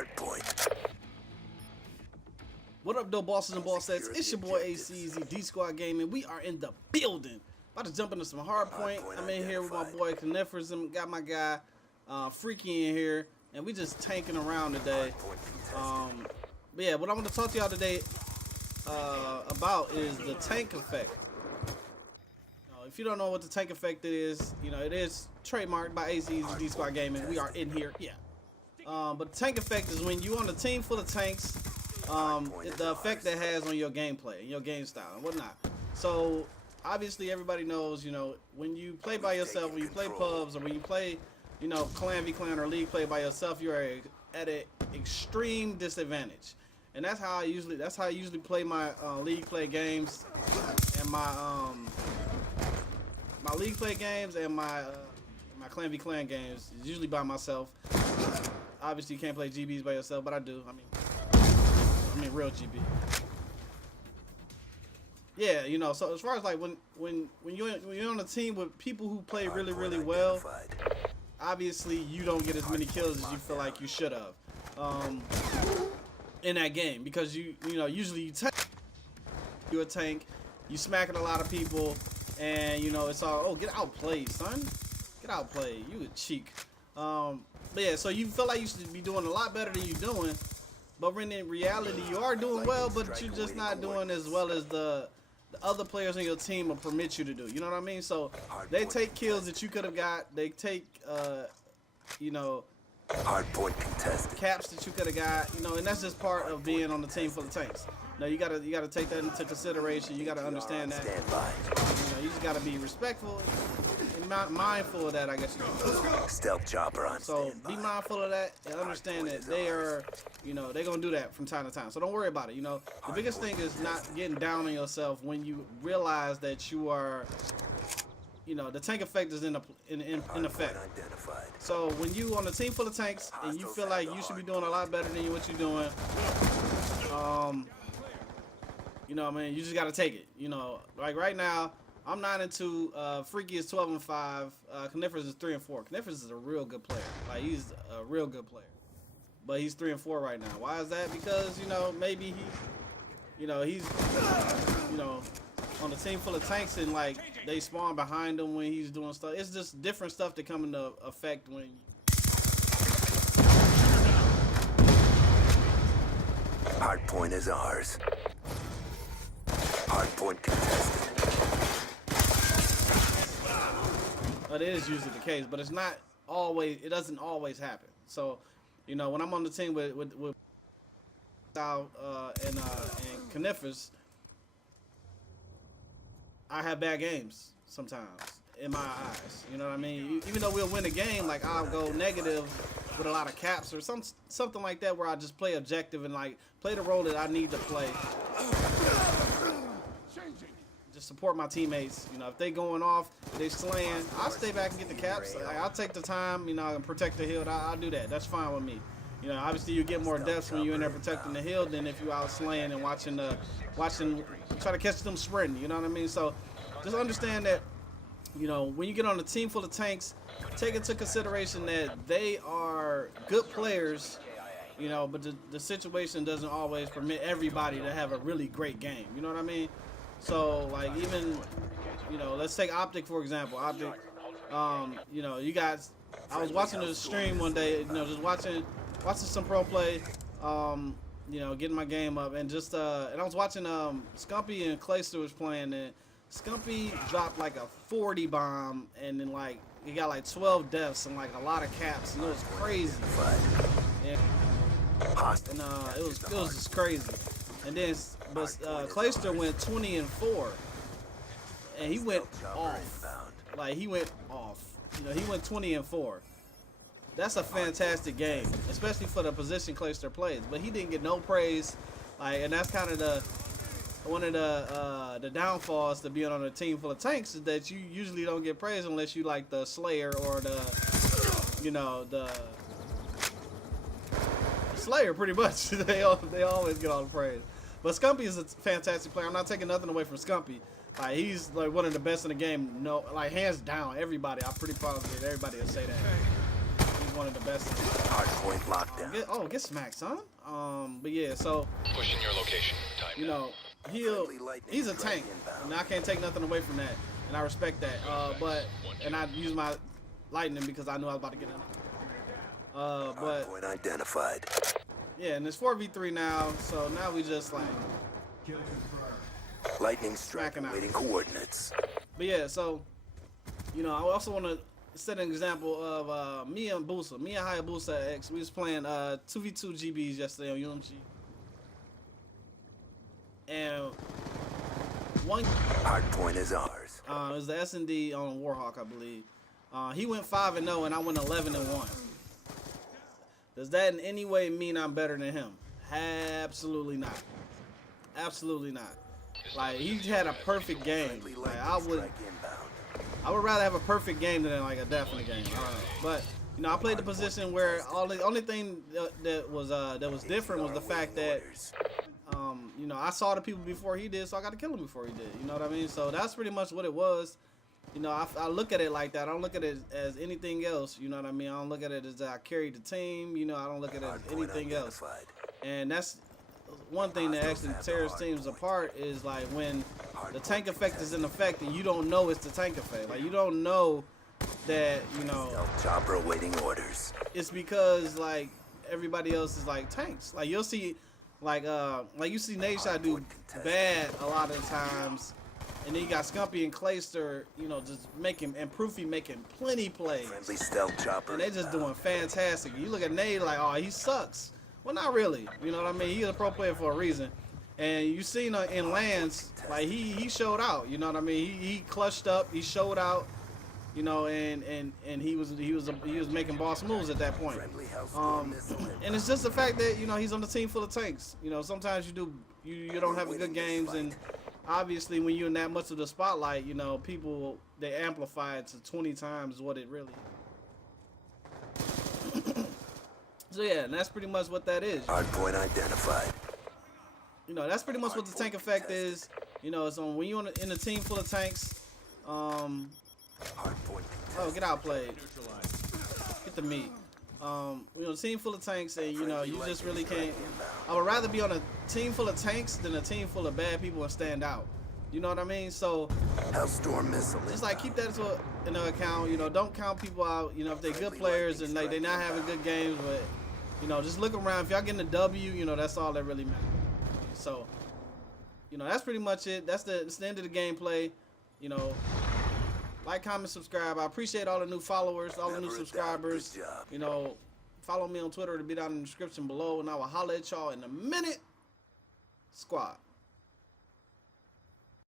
Hard point. What up, though, bosses and boss sets? It's your boy ACZ, D Squad Gaming. We are in the building. About to jump into some hard point. I'm in here with my boy Connifers and got my guy Freaky in here, and we just tanking around today. But yeah, what I want to talk to y'all today about is the tank effect. If you don't know what the tank effect is, you know, it is trademarked by ACZ, D Squad Gaming. We are in here, yeah. But the tank effect is when you on a team full of tanks. The effect that has on your gameplay, your game style, and whatnot. So obviously everybody knows, you know, when you play by yourself, when you play pubs, or when you play, you know, clan v clan or league play by yourself, you're at an extreme disadvantage. And that's how I usually play my league play games, and my league play games and my clan v clan games is usually by myself. Obviously you can't play GBs by yourself, but I do. I mean real GB. Yeah, you know, so as far as like when you're on a team with people who play really well, obviously you don't get as many kills as you feel like you should have in that game, because you know, usually you're a tank, you smacking a lot of people, and you know, it's all, oh, get outplayed, son, get outplayed, you a cheek. But yeah, so you feel like you should be doing a lot better than you're doing. But when in reality, you are doing well, but you're just not doing as well as the other players on your team will permit you to do. You know what I mean? So they take kills that you could have got. They take, you know, hard point contested. Caps that you could have got. You know, and that's just part of being on the team full of tanks. Now you gotta take that into consideration. You gotta understand that. You know, you just gotta be respectful and mindful of that, I guess. Stealth chopper on. So be mindful of that and understand that they are, you know, they're gonna do that from time to time. So don't worry about it. You know, the biggest thing is not getting down on yourself when you realize that you are, you know, the tank effect is in effect. So when you on a team full of tanks and you feel like you should be doing a lot better than what you're doing, you know what I mean, you just gotta take it. You know, like right now, I'm 9-2. Freaky is 12-5. Connifers is 3-4. Connifers is a real good player. Like, he's a real good player. But he's 3-4 right now. Why is that? Because, you know, maybe he, you know, he's, you know, on a team full of tanks, and like they spawn behind him when he's doing stuff. It's just different stuff that come into effect when. Hard point is ours. Hard point contested. But it is usually the case, but it's not always. It doesn't always happen. So, you know, when I'm on the team with and Connifers, I have bad games sometimes in my eyes. You know what I mean? Even though we'll win a game, like I'll go negative with a lot of caps or something like that, where I just play objective and like play the role that I need to play. Just support my teammates. You know, if they going off, they slaying, I'll stay back and get the caps. Like, I'll take the time, you know, and protect the hill. I'll do that. That's fine with me. You know, obviously you get more deaths when you're in there protecting the hill than if you out slaying and watching, try to catch them sprinting. You know what I mean? So just understand that, you know, when you get on a team full of tanks, take into consideration that they are good players, you know, but the situation doesn't always permit everybody to have a really great game. You know what I mean? So, like, even, you know, let's take Optic, for example. Optic, you know, you guys, I was watching the stream one day, you know, just watching some pro play, you know, getting my game up, and just, and I was watching, Scumpy and Clayster was playing, and Scumpy dropped, like, a 40 bomb, and then, like, he got, like, 12 deaths and, like, a lot of caps, and it was crazy. And it was just crazy. And then, but Clayster went 20-4, and he went off. Like, he went off. You know, he went 20-4. That's a fantastic game, especially for the position Clayster plays. But he didn't get no praise. Like, and that's kind of one of the downfalls to being on a team full of tanks, is that you usually don't get praise unless you like the Slayer or the, you know, the Slayer, pretty much. they always get all the praise. But Scumpy is a fantastic player. I'm not taking nothing away from Scumpy. Like, he's like one of the best in the game. No, like, hands down. Everybody, I'm pretty positive everybody will say that. You he's one of the best. Hardpoint lockdown. Get smacked, son. But yeah, so Pushing your location. Time you now. know, he's a tank, and I can't take nothing away from that, and I respect that. And I use my lightning because I knew I was about to get in. But Hardpoint identified. yeah, and it's 4v3 now, so now we just like. Lightning strike Smacking out. awaiting coordinates. But yeah, so I also want to set an example of me and Hayabusa X. We was playing 2v2 GBs yesterday on UMG, and one Hardpoint is ours. it was the S&D on Warhawk, I believe. He went 5-0, and I went 11-1. Does that in any way mean I'm better than him? Absolutely not. Absolutely not. Like, he had a perfect game. Friendly Like, lightning strike inbound. I would rather have a perfect game than like a definite game. I don't know. But I played the position where the only thing that was different was the fact that I saw the people before he did, so I got to kill him before he did. You know what I mean? So that's pretty much what it was. I look at it like that. I don't look at it as anything else. You know what I mean? I don't look at it as I carried the team. I don't look at it as Hardpoint anything else. identified. And that's one thing that actually tears teams apart is like when the tank effect is in effect and you don't know it's the tank effect. Like you don't know that Stealth chopper awaiting orders. it's because like everybody else is like tanks. Like you'll see like you see Nadeshot do bad a lot of the times, and then you got Scumpy and Clayster, just making and Proofy making plenty plays. Friendly stealth chopper. And they just inbound. doing fantastic. You look at Nade like, oh, he sucks. Well, not really. You know what I mean? He's a pro player for a reason. And you seen in lands, like he showed out. You know what I mean? He clutched up. He showed out. And he was making boss moves at that point. Friendly Hellstorm missile And it's just the fact that he's on the team full of tanks. Sometimes you don't have good games, and obviously when you're in that much of the spotlight, people they amplify it to 20 times what it really is. So yeah, and that's pretty much what that is. Hardpoint identified. That's pretty much what the tank effect is. It's on when you're in a team full of tanks. Hardpoint Oh, get outplayed. Get the meat. A team full of tanks, and you just really can't. I would rather be on a team full of tanks than a team full of bad people and stand out. You know what I mean? So Hellstorm missile. just like keep that into account. Don't count people out. If they're good players and they're not having good games, but just look around. If y'all getting a W, that's all that really matters. So, that's pretty much it. That's the end of the gameplay. Like, comment, subscribe. I appreciate all the new followers, all the new subscribers. Good job. Follow me on Twitter to be down in the description below, and I will holler at y'all in a minute. Squad.